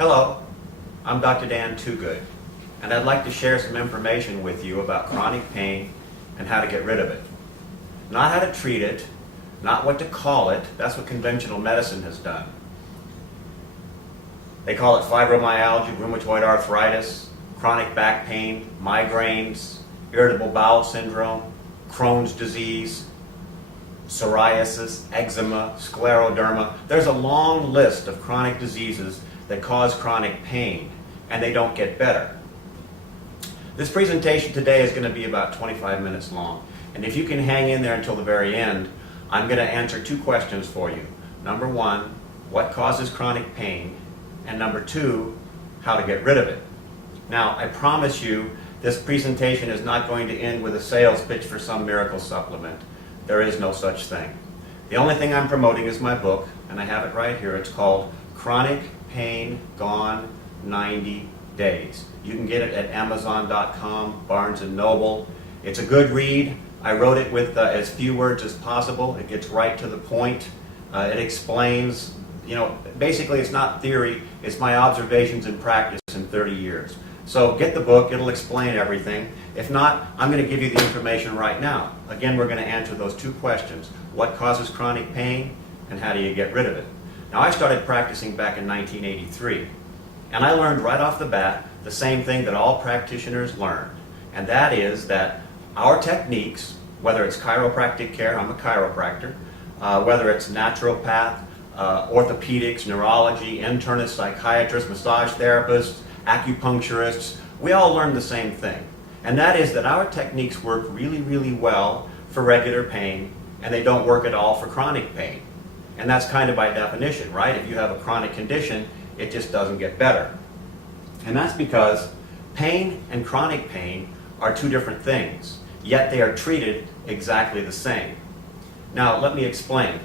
Hello, I'm Dr. Dan Twogood, and I'd like to share some information with you about chronic pain and how to get rid of it. Not how to treat it, not what to call it. That's what conventional medicine has done. They call it fibromyalgia, rheumatoid arthritis, chronic back pain, migraines, irritable bowel syndrome, Crohn's disease, psoriasis, eczema, scleroderma. There's a long list of chronic diseases that cause chronic pain, and they don't get better. This presentation today is going to be about 25 minutes long, and if you can hang in there until the very end, I'm going to answer two questions for you. Number one, what causes chronic pain? And number two, how to get rid of it. Now, I promise you, this presentation is not going to end with a sales pitch for some miracle supplement. There is no such thing. The only thing I'm promoting is my book, and I have it right here. It's called Chronic Pain Gone 90 Days. You can get it at Amazon.com, Barnes & Noble. It's a good read. I wrote it with as few words as possible. It gets right to the point. It explains, basically it's not theory, it's my observations and practice in 30 years. So get the book, it'll explain everything. If not, I'm going to give you the information right now. Again, we're going to answer those two questions. What causes chronic pain, and how do you get rid of it? Now, I started practicing back in 1983, and I learned right off the bat the same thing that all practitioners learn, and that is that our techniques, whether it's chiropractic care, I'm a chiropractor, whether it's naturopath, orthopedics, neurology, internist, psychiatrist, massage therapist, acupuncturists, we all learn the same thing. And that is that our techniques work really, really well for regular pain, and they don't work at all for chronic pain. And that's kind of by definition, right? If you have a chronic condition, it just doesn't get better. And that's because pain and chronic pain are two different things, yet they are treated exactly the same. Now, let me explain.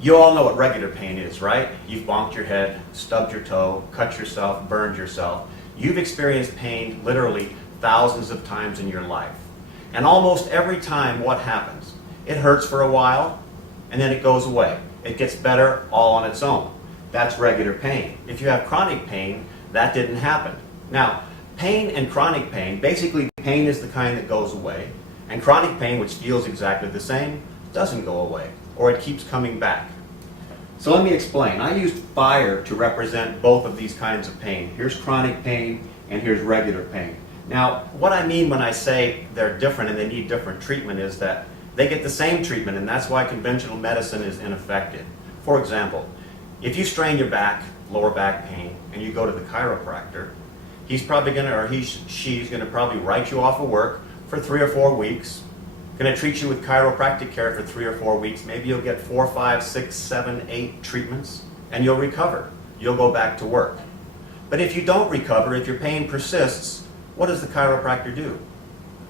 You all know what regular pain is, right? You've bonked your head, stubbed your toe, cut yourself, burned yourself. You've experienced pain literally thousands of times in your life. And almost every time, what happens? It hurts for a while, and then it goes away. It gets better all on its own. That's regular pain. If you have chronic pain, that didn't happen. Now, pain and chronic pain, basically pain is the kind that goes away, and chronic pain, which feels exactly the same, doesn't go away, or it keeps coming back. So let me explain. I used fire to represent both of these kinds of pain. Here's chronic pain, and here's regular pain. Now, what I mean when I say they're different and they need different treatment is that they get the same treatment, and that's why conventional medicine is ineffective. For example, if you strain your back, lower back pain, and you go to the chiropractor, he's probably going to, or she's going to probably write you off of work for 3 or 4 weeks, going to treat you with chiropractic care for 3 or 4 weeks. Maybe you'll get 4, 5, 6, 7, 8 treatments, and you'll recover. You'll go back to work. But if you don't recover, if your pain persists, what does the chiropractor do?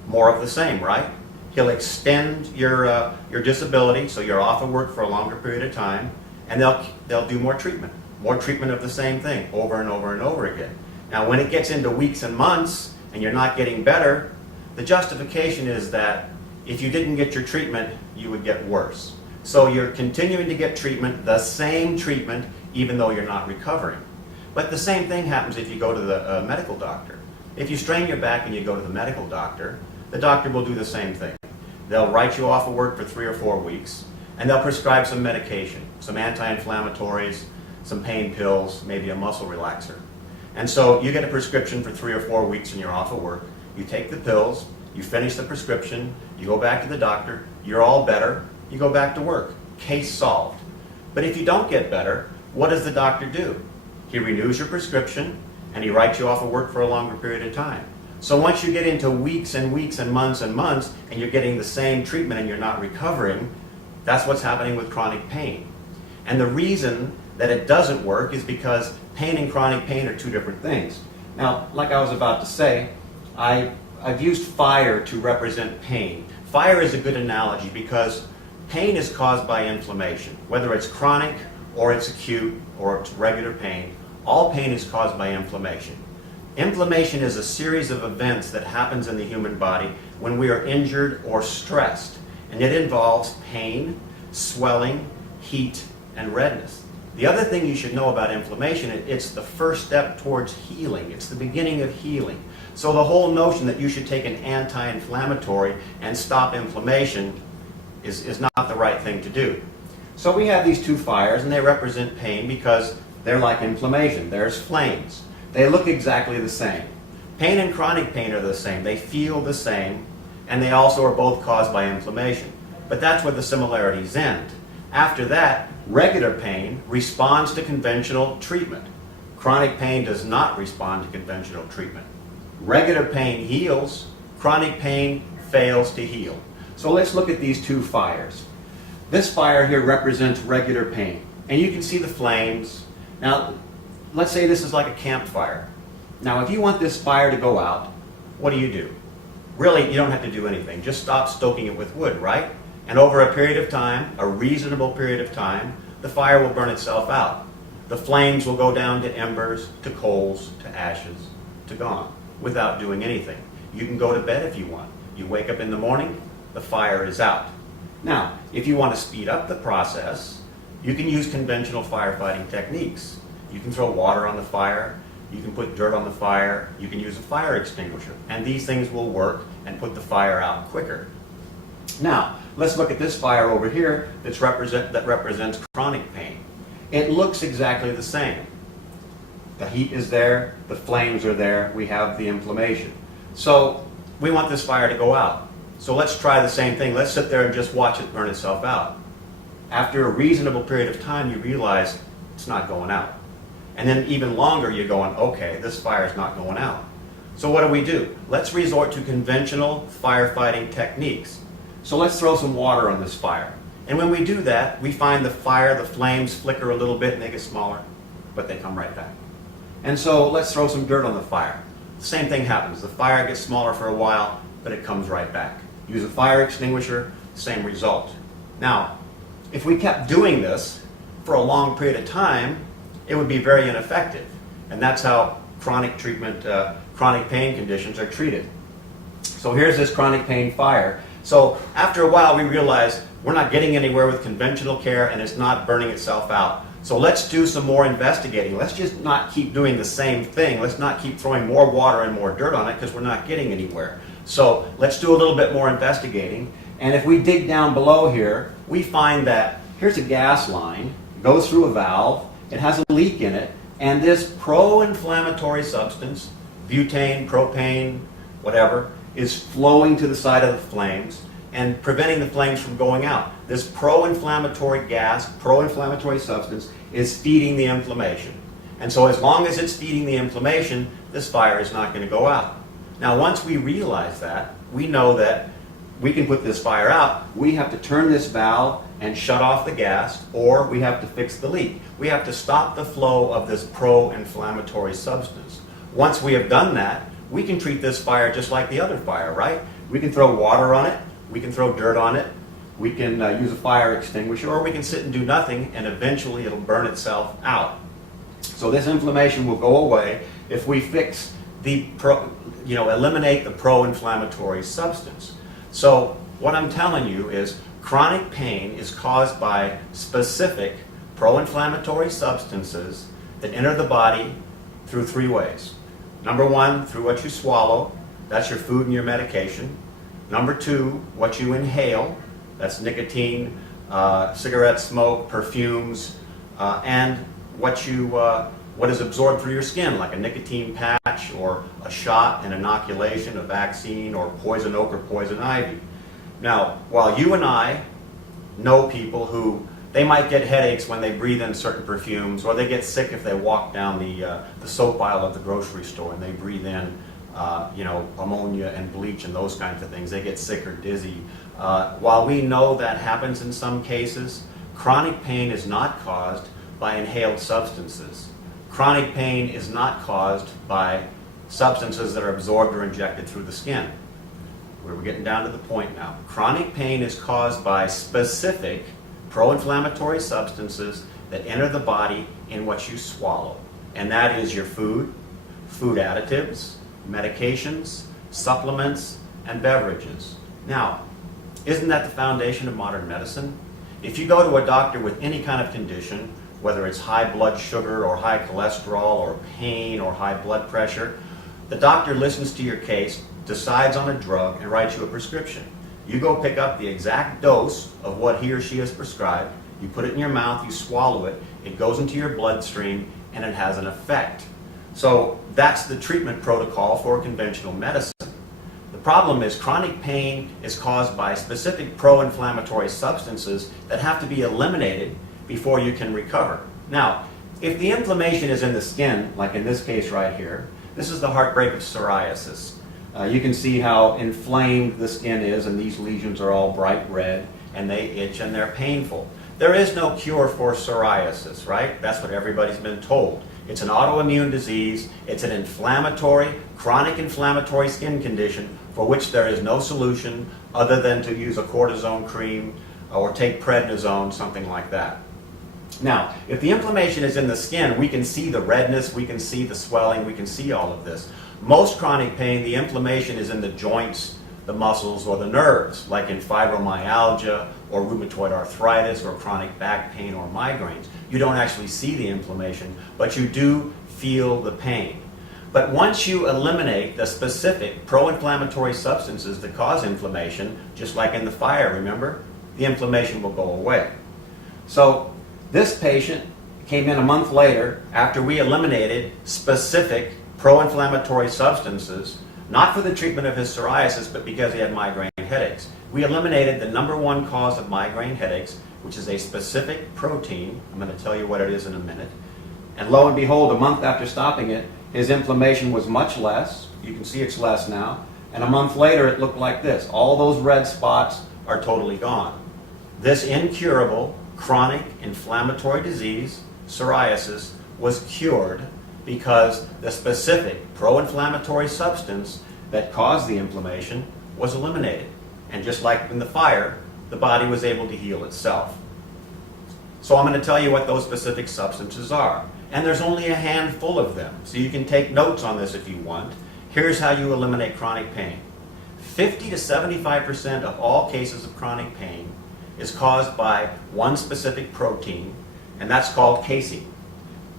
More of the same, right? He'll extend your disability, so you're off of work for a longer period of time, and they'll do more treatment of the same thing over and over and over again. Now, when it gets into weeks and months, and you're not getting better, the justification is that if you didn't get your treatment, you would get worse. So you're continuing to get treatment, the same treatment, even though you're not recovering. But the same thing happens if you go to the medical doctor. If you strain your back and you go to the medical doctor, the doctor will do the same thing. They'll write you off of work for 3 or 4 weeks, and they'll prescribe some medication, some anti-inflammatories, some pain pills, maybe a muscle relaxer. And so you get a prescription for 3 or 4 weeks and you're off of work. You take the pills, you finish the prescription, you go back to the doctor, you're all better, you go back to work. Case solved. But if you don't get better, what does the doctor do? He renews your prescription and he writes you off of work for a longer period of time. So once you get into weeks and weeks and months and you're getting the same treatment and you're not recovering, that's what's happening with chronic pain. And the reason that it doesn't work is because pain and chronic pain are two different things. Now, like I was about to say, I've used fire to represent pain. Fire is a good analogy because pain is caused by inflammation. Whether it's chronic or it's acute or it's regular pain, all pain is caused by inflammation. Inflammation is a series of events that happens in the human body when we are injured or stressed. And it involves pain, swelling, heat, and redness. The other thing you should know about inflammation, it's the first step towards healing. It's the beginning of healing. So the whole notion that you should take an anti-inflammatory and stop inflammation is not the right thing to do. So we have these two fires, and they represent pain because they're like inflammation. There's flames. They look exactly the same. Pain and chronic pain are the same. They feel the same, and they also are both caused by inflammation. But that's where the similarities end. After that, regular pain responds to conventional treatment. Chronic pain does not respond to conventional treatment. Regular pain heals. Chronic pain fails to heal. So let's look at these two fires. This fire here represents regular pain, and you can see the flames. Now, let's say this is like a campfire. Now, if you want this fire to go out, what do? Really, you don't have to do anything. Just stop stoking it with wood, right? And over a period of time, a reasonable period of time, the fire will burn itself out. The flames will go down to embers, to coals, to ashes, to gone, without doing anything. You can go to bed if you want. You wake up in the morning, the fire is out. Now, if you want to speed up the process, you can use conventional firefighting techniques. You can throw water on the fire, you can put dirt on the fire, you can use a fire extinguisher, and these things will work and put the fire out quicker. Now, let's look at this fire over here that represents chronic pain. It looks exactly the same. The heat is there, the flames are there, we have the inflammation. So we want this fire to go out. So let's try the same thing. Let's sit there and just watch it burn itself out. After a reasonable period of time, you realize it's not going out. And then even longer, you're going, okay, this fire is not going out. So what do? Let's resort to conventional firefighting techniques. So let's throw some water on this fire. And when we do that, we find the flames flicker a little bit and they get smaller, but they come right back. And so let's throw some dirt on the fire. The same thing happens. The fire gets smaller for a while, but it comes right back. Use a fire extinguisher, same result. Now, if we kept doing this for a long period of time, it would be very ineffective. And that's how chronic pain conditions are treated. So here's this chronic pain fire. So after a while, we realize we're not getting anywhere with conventional care and it's not burning itself out. So let's do some more investigating. Let's just not keep doing the same thing. Let's not keep throwing more water and more dirt on it because we're not getting anywhere. So let's do a little bit more investigating. And if we dig down below here, we find that here's a gas line, goes through a valve, it has a leak in it, and this pro-inflammatory substance, butane, propane, whatever, is flowing to the side of the flames and preventing the flames from going out. This pro-inflammatory gas, pro-inflammatory substance, is feeding the inflammation. And so as long as it's feeding the inflammation, this fire is not going to go out. Now once we realize that, we know that we can put this fire out. We have to turn this valve and shut off the gas, or we have to fix the leak. We have to stop the flow of this pro-inflammatory substance. Once we have done that, we can treat this fire just like the other fire, right? We can throw water on it, we can throw dirt on it, we can use a fire extinguisher, or we can sit and do nothing, and eventually it'll burn itself out. So this inflammation will go away if we fix eliminate the pro-inflammatory substance. So what I'm telling you is chronic pain is caused by specific pro-inflammatory substances that enter the body through three ways. Number one, through what you swallow. That's your food and your medication. Number two, what you inhale. That's nicotine, cigarette smoke, perfumes, and what is absorbed through your skin, like a nicotine patch or a shot, an inoculation, a vaccine, or poison oak or poison ivy. Now, while you and I know people who they might get headaches when they breathe in certain perfumes, or they get sick if they walk down the soap aisle of the grocery store and they breathe in ammonia and bleach and those kinds of things. They get sick or dizzy. While we know that happens in some cases, chronic pain is not caused by inhaled substances. Chronic pain is not caused by substances that are absorbed or injected through the skin. We're getting down to the point now. Chronic pain is caused by specific pro-inflammatory substances that enter the body in what you swallow. And that is your food, food additives, medications, supplements, and beverages. Now, isn't that the foundation of modern medicine? If you go to a doctor with any kind of condition, whether it's high blood sugar or high cholesterol or pain or high blood pressure. The doctor listens to your case, decides on a drug, and writes you a prescription. You go pick up the exact dose of what he or she has prescribed, you put it in your mouth, you swallow it, it goes into your bloodstream, and it has an effect. So that's the treatment protocol for conventional medicine. The problem is chronic pain is caused by specific pro-inflammatory substances that have to be eliminated before you can recover. Now, if the inflammation is in the skin, like in this case right here, this is the heartbreak of psoriasis. You can see how inflamed the skin is, and these lesions are all bright red, and they itch and they're painful. There is no cure for psoriasis, right? That's what everybody's been told. It's an autoimmune disease. It's an inflammatory, chronic inflammatory skin condition for which there is no solution other than to use a cortisone cream or take prednisone, something like that. Now, if the inflammation is in the skin, we can see the redness, we can see the swelling, we can see all of this. Most chronic pain, the inflammation is in the joints, the muscles, or the nerves, like in fibromyalgia or rheumatoid arthritis or chronic back pain or migraines. You don't actually see the inflammation, but you do feel the pain. But once you eliminate the specific pro-inflammatory substances that cause inflammation, just like in the fire, remember, the inflammation will go away. So this patient came in a month later after we eliminated specific pro-inflammatory substances, not for the treatment of his psoriasis, but because he had migraine headaches. We eliminated the #1 cause of migraine headaches, which is a specific protein. I'm going to tell you what it is in a minute. And lo and behold, a month after stopping it, his inflammation was much less. You can see it's less now. And a month later, it looked like this. All those red spots are totally gone. This incurable, chronic inflammatory disease, psoriasis, was cured because the specific pro-inflammatory substance that caused the inflammation was eliminated. And just like in the fire, the body was able to heal itself. So I'm going to tell you what those specific substances are. And there's only a handful of them, so you can take notes on this if you want. Here's how you eliminate chronic pain. 50 to 75% of all cases of chronic pain is caused by one specific protein, and that's called casein.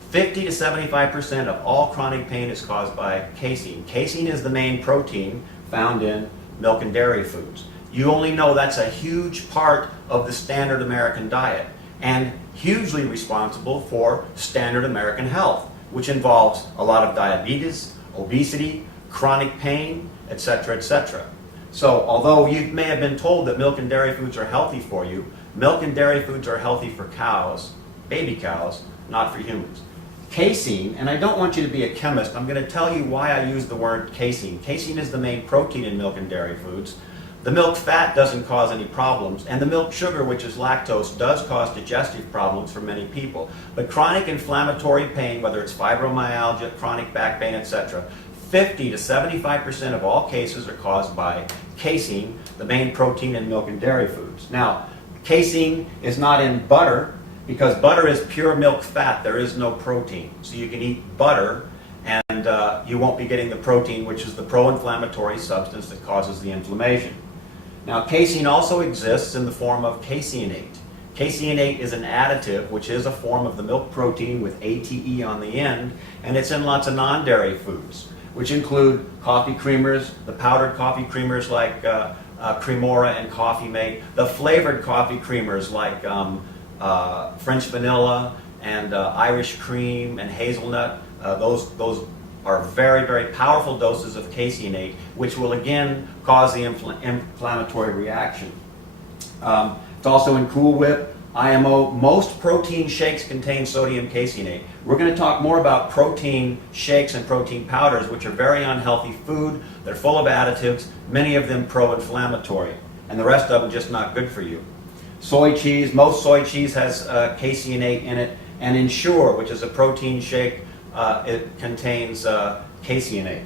50 to 75% of all chronic pain is caused by casein. Casein is the main protein found in milk and dairy foods. You only know that's a huge part of the standard American diet and hugely responsible for standard American health, which involves a lot of diabetes, obesity, chronic pain, etc., etc. So although you may have been told that milk and dairy foods are healthy for you, milk and dairy foods are healthy for cows, baby cows, not for humans. Casein, and I don't want you to be a chemist, I'm going to tell you why I use the word casein. Casein is the main protein in milk and dairy foods. The milk fat doesn't cause any problems, and the milk sugar, which is lactose, does cause digestive problems for many people. But chronic inflammatory pain, whether it's fibromyalgia, chronic back pain, etc., 50 to 75% of all cases are caused by casein, the main protein in milk and dairy foods. Now, casein is not in butter because butter is pure milk fat. There is no protein. So you can eat butter and you won't be getting the protein, which is the pro-inflammatory substance that causes the inflammation. Now, casein also exists in the form of caseinate. Caseinate is an additive, which is a form of the milk protein with ATE on the end, and it's in lots of non-dairy foods, which include coffee creamers, the powdered coffee creamers like Cremora and Coffee Mate, the flavored coffee creamers like French vanilla and Irish cream and hazelnut. Those are very, very powerful doses of caseinate, which will again cause the inflammatory reaction. It's also in Cool Whip, IMO. Most protein shakes contain sodium caseinate. We're going to talk more about protein shakes and protein powders, which are very unhealthy food. They're full of additives, many of them pro-inflammatory, and the rest of them just not good for you. Soy cheese, most soy cheese has caseinate in it, and Ensure, which is a protein shake, it contains caseinate.